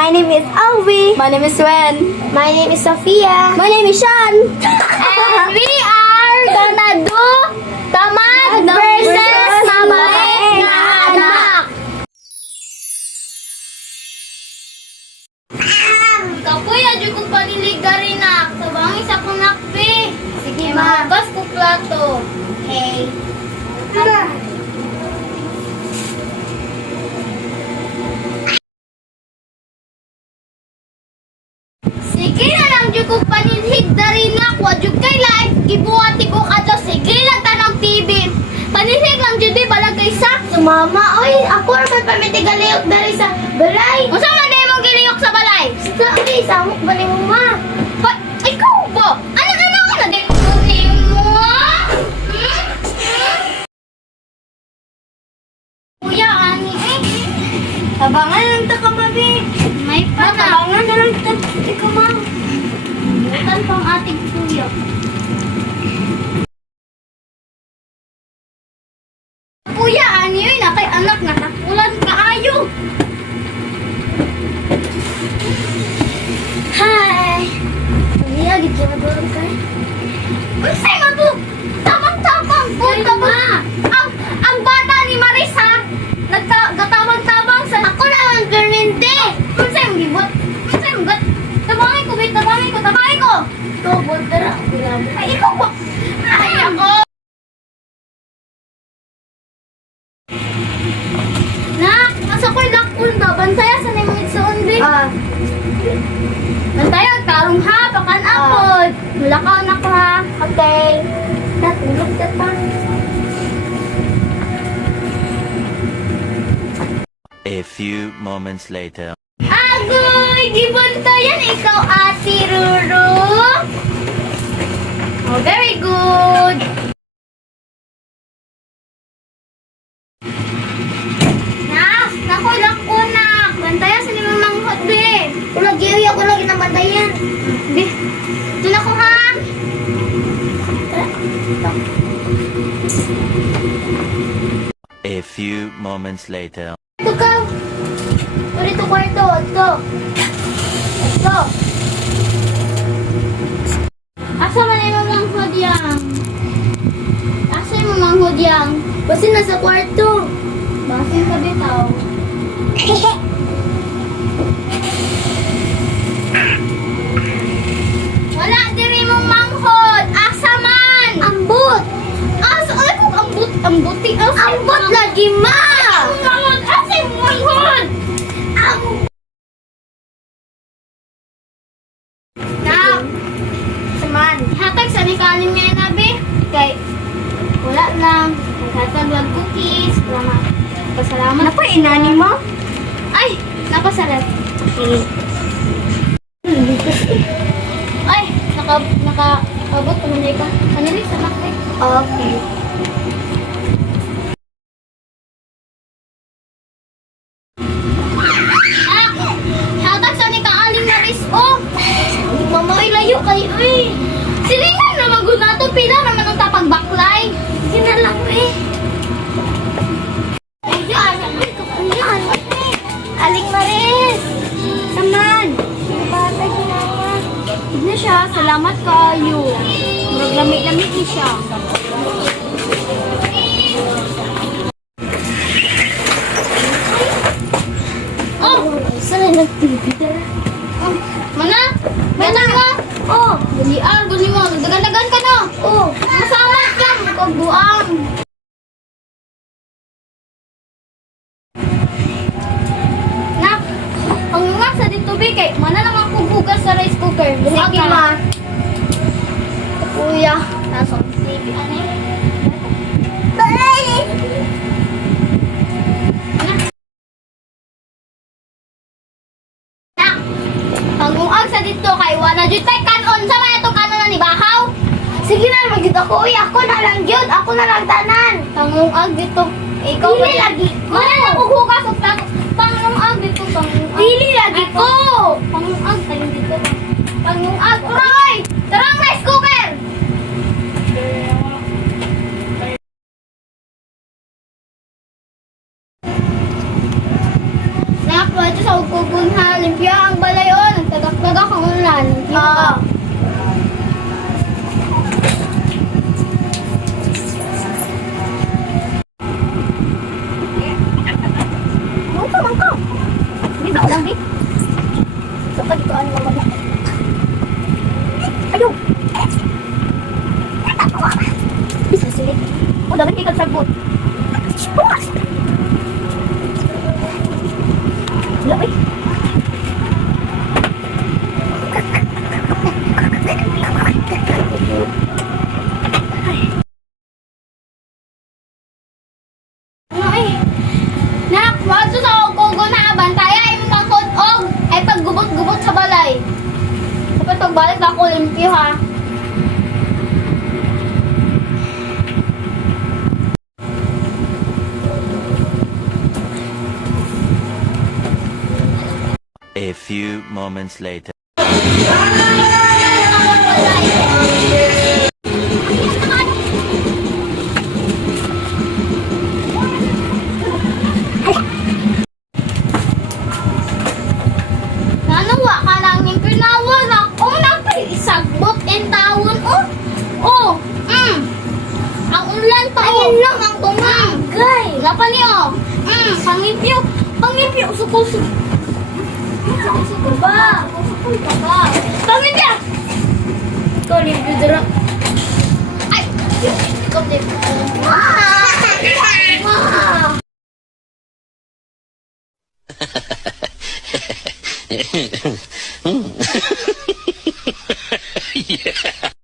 My name is Alvi. My name is Wen. My name is Sophia. My name is Sean. And we are gonna do tamad versus mabait na anak. Kapuya, dyan ko paniligarin na. Sabang isa kong nakpi. Sige, ma. Magas ko plato. Okay. Sige na lang dyan ko paniligarin na. Wadyo kay live. Gibuhati ko kadto. Sige lang tanong TV. Panilig lang dyan di balag kay sa. Mama, oy, ako naman pamitigaliok dari sa balay. Unsa man day mong giliyok sa balay? Sa okay, samok ba ni mo, ma? Pa, ikaw ba? Ano ko na din ko mo? Kuya, ani eh. Tabangan lang ta ka, mami. May pa na. Tabangan na lang ta. Ikaw, ma. Butan pang ating kuya. Kuya, ani eh. Nakay anak nakakulan kaayo. Hi. Iya, gigyan mo doon ka. Unsay man to? Tabang-tabang po ba? Ang bata ni Marisa nagkatabang-tabang sa ako naman permente. Unsay mo gibot? Unsay mo gat? Tabangin ko, bit, tabangin ko. Ito, botera. Ay, ikaw ba? Ay, ako. Nak, asa ko'y lakon ba? Bantaya sa nang itsoon, be. Bantaya, tarong ha, pakan apod. Mulakaw na ko ha. Okay. Natulog ka pa. A few moments later. Agoy! Gibantayan ikaw, Ate Ruru! Oh, very good! Nak! Nakulak ko, nak! Bantayan sa limang manghot, be! Ulag, Jerry, ako lagi namandayan. Be! Doon ako, ha? A few moments later. Ito ka. Dito kwarto. Ito. Ito. Asa man yung manghot yang? Asa yung manghot yang? Basta nasa kwarto. Basin ka bitaw. Wala diri mong manghod. Asa man? Ambot. Asa ay kung ambuti asa. Ambot lagi, ma. Ang manghod asa yung manghod. Na, Saman. hatag sa ni kanin nga nabi. Kay wala lang. Naghatag lang cookies. Salamat. Pasalamat. Ano pa inani mo? Ay, napasalat. Okay. Ay, nakaabot ko na ka. Kanili sa makay. Okay. Hatag sa ni kaaling na ris o. Mama, ay layo kayo eh. Silingan na magunato pila naman ang tapagbaklay. Kinalang eh. Ayan. Ayan. Aling Maris. Saman. Bata ginawa. Hindi siya. Salamat kayo. Murag lamig-lamig ni siya. Oh! Saan na nag-tibiter? Oh! Mana? Mana nga? Oh. Dalian, guni mo. Dagan-dagan ka na. Oh. Masama ka. Magkabuang. Nak, ang nga sa dito be kay mana naman kong hugas sa rice cooker. Sige, ma. Kuya. Taso. Baby, ano yun? Nak, panguag sa dito kay wala jud kay kanon sa may itong kanon na ni Bahaw. Sige na, magid ako. Uy, ako na lang yun. Ako na lang tanan. Panguag dito. Ikaw Dili lagi ko. Mana na kong hugas og plato. Panguag dito. Panguag. Dili lagi ko. Panguag kayo dito. Panguag. Uray! Tarang rice cooker! Nak, ito sa ugkugun ha, limpya. Mangka, mangka. Hindi na lang, di. Dapat ito ano mo. Ayaw. Bisa sulit. O, dapat kayo kagsabot. Wala, eh. Ay, nak, wato sa kugo na abantaya ay mangkod og ay paggubot-gubot sa balay. Dapat pagbalik na ako limpyo ha. A few moments later. Nanuwa ka lang yung pinawal ako na isagbot in tawon oh. Ang ulan pa ayun lang ang tumagay. Lapa niyo. Pangipyo, suko-suko. Suko ba? Suko ka ba? Pangipyo! Ikaw, limpyo dira. Ay! Ikaw, limpyo. Wow!